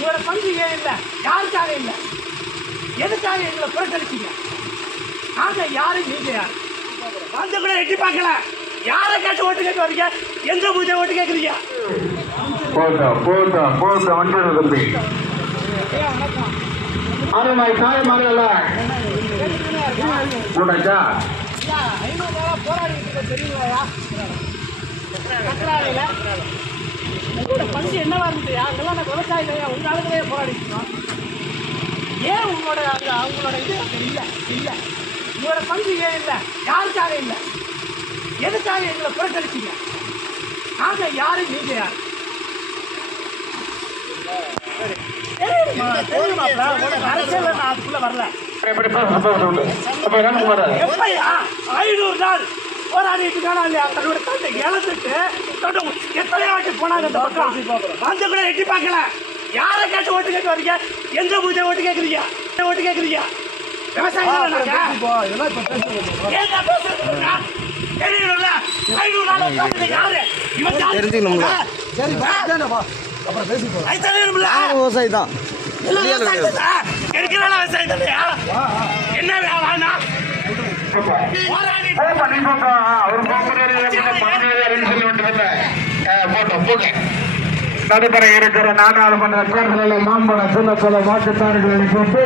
உங்களோட பங்கு ஏன் இல்லை? யாருக்காக இல்லை? எதுக்காக எங்களை புறக்கணிச்சீங்க? நாங்க யாரு நீங்க யாரு வந்து கூட எட்டி பார்க்கல. யாரை கேட்டு ஓட்டு கேட்டு வரீங்க? எந்த பூஜை ஓட்டு கேட்குறீங்க? போட்டோம் போட்டோம் போட்டோம் வண்டியோட தம்பி. அருமை தாய்மார்கள போட்டாச்சா? ஐநூறு போராடிட்டு இருக்க தெரியுங்களா கற்றாழையில உங்களோட பங்கு என்னவா இருந்துயா? இதெல்லாம் நான் விவசாயிகளையா உங்கள் ஆளுங்களே போராடிக்கணும் ஏன் உங்களோட அந்த அவங்களோட இது இல்லை? இல்லை. உங்களோட பங்கு ஏன் இல்லை? யாருக்காக இல்லை? எதுக்காக எங்களை புறக்கணிச்சிங்க? நாங்கள் யாரு? நீங்கள் யார்? ஐநூறு நாள் போராடிட்டு இருக்கானா இல்லையா? தன்னோட தந்தை இழந்துட்டு தன்னோட எத்தனை வாட்டி போனாங்க அந்த பக்கம்? வந்து கூட எட்டி பார்க்கல. யாரை கேட்டு ஓட்டு கேட்டு வரீங்க? எந்த பூஜை ஓட்டு கேட்குறீங்க ஓட்டு கேட்குறீங்க விவசாயம்? தெரிஞ்சுக்கணும்ல. சரி அப்புறம் பேசிப்போம் விவசாயி தான். தான். என்ன வேணா போராடி. அவர் போக முடியாது சொல்லி விட்டு போட்டோம் போங்க நடைபெற இருக்கிற நாடாளுமன்ற தேர்தலில் மாம்பழ சில வாக்குத்தாரர்களை போட்டு